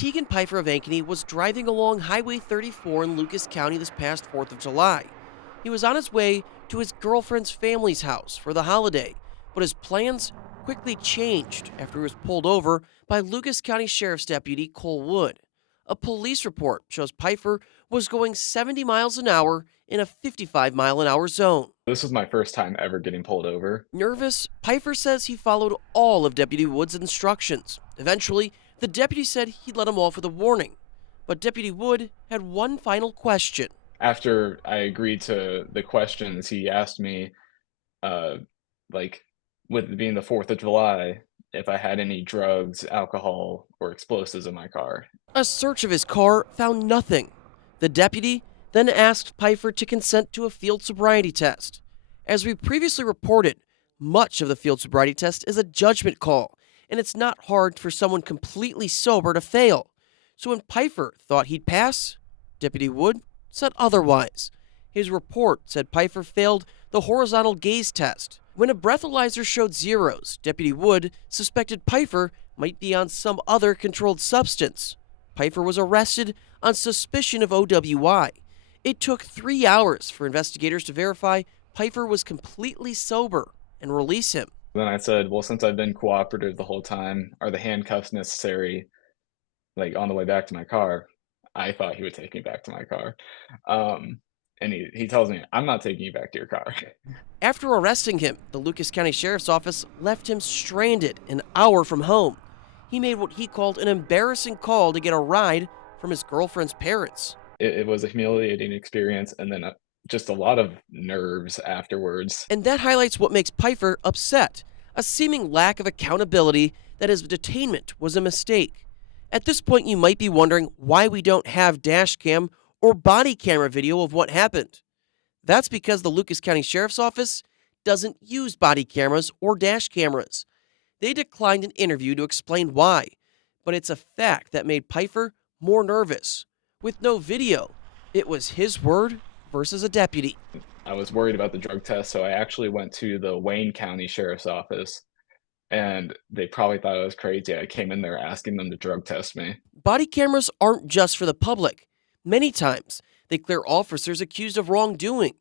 Tegan Pfeiffer of Ankeny was driving along Highway 34 in Lucas County this past 4th of July. He was on his way to his girlfriend's family's house for the holiday, but his plans quickly changed after he was pulled over by Lucas County Sheriff's Deputy Cole Wood. A police report shows Pfeiffer was going 70 miles an hour in a 55-mile-an-hour zone. This was my first time ever getting pulled over. Nervous, Pfeiffer says he followed all of Deputy Wood's instructions. Eventually, the deputy said he'd let him off with a warning. But Deputy Wood had one final question. After I agreed to the questions, he asked me, uh, like, with it being the 4th of July, if I had any drugs, alcohol, or explosives in my car. A search of his car found nothing. The deputy then asked Pfeiffer to consent to a field sobriety test. As we previously reported, much of the field sobriety test is a judgment call, and it's not hard for someone completely sober to fail. So when Pfeiffer thought he'd pass, Deputy Wood said otherwise. His report said Pfeiffer failed the horizontal gaze test. When a breathalyzer showed zeros, Deputy Wood suspected Pfeiffer might be on some other controlled substance. Pfeiffer was arrested on suspicion of OWI. It took 3 hours for investigators to verify Pfeiffer was completely sober and release him. Then I said, well, since I've been cooperative the whole time, are the handcuffs necessary, like, on the way back to my car? I thought he would take me back to my car. Um, and he tells me, I'm not taking you back to your car. After arresting him, the Lucas County Sheriff's Office left him stranded an hour from home. He made what he called an embarrassing call to get a ride from his girlfriend's parents. It was a humiliating experience, and then just a lot of nerves afterwards. And that highlights what makes Pfeiffer upset, a seeming lack of accountability that his detainment was a mistake. At this point, you might be wondering why we don't have dash cam or body camera video of what happened. That's because the Lucas County Sheriff's Office doesn't use body cameras or dash cameras. They declined an interview to explain why, but it's a fact that made Pfeiffer more nervous. With no video, it was his word versus a deputy. I was worried about the drug test, so I actually went to the Wayne County Sheriff's Office, and they probably thought I was crazy. I came in there asking them to drug test me. Body cameras aren't just for the public. Many times, they clear officers accused of wrongdoing,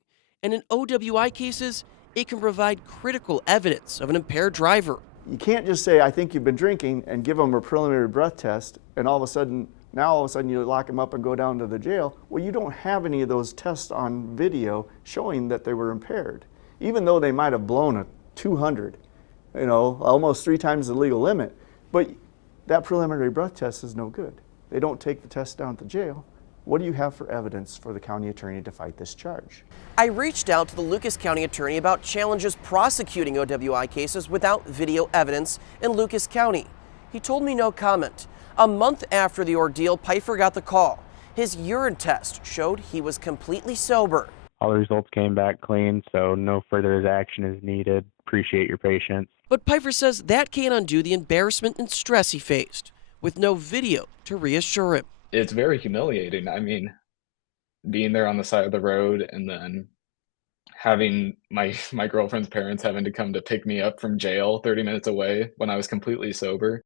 and in OWI cases, it can provide critical evidence of an impaired driver. You can't just say, I think you've been drinking, and give them a preliminary breath test, and all of a sudden you lock them up and go down to the jail. Well, you don't have any of those tests on video showing that they were impaired. Even though they might have blown a 200, almost 3 times the legal limit, but that preliminary breath test is no good. They don't take the test down to jail. What do you have for evidence for the county attorney to fight this charge? I reached out to the Lucas County attorney about challenges prosecuting OWI cases without video evidence in Lucas County. He told me no comment. A month after the ordeal, Pfeiffer got the call. His urine test showed he was completely sober. All the results came back clean, so no further action is needed. Appreciate your patience. But Pfeiffer says that can't undo the embarrassment and stress he faced, with no video to reassure him. It's very humiliating. I mean, being there on the side of the road and then having my girlfriend's parents having to come to pick me up from jail 30 minutes away when I was completely sober.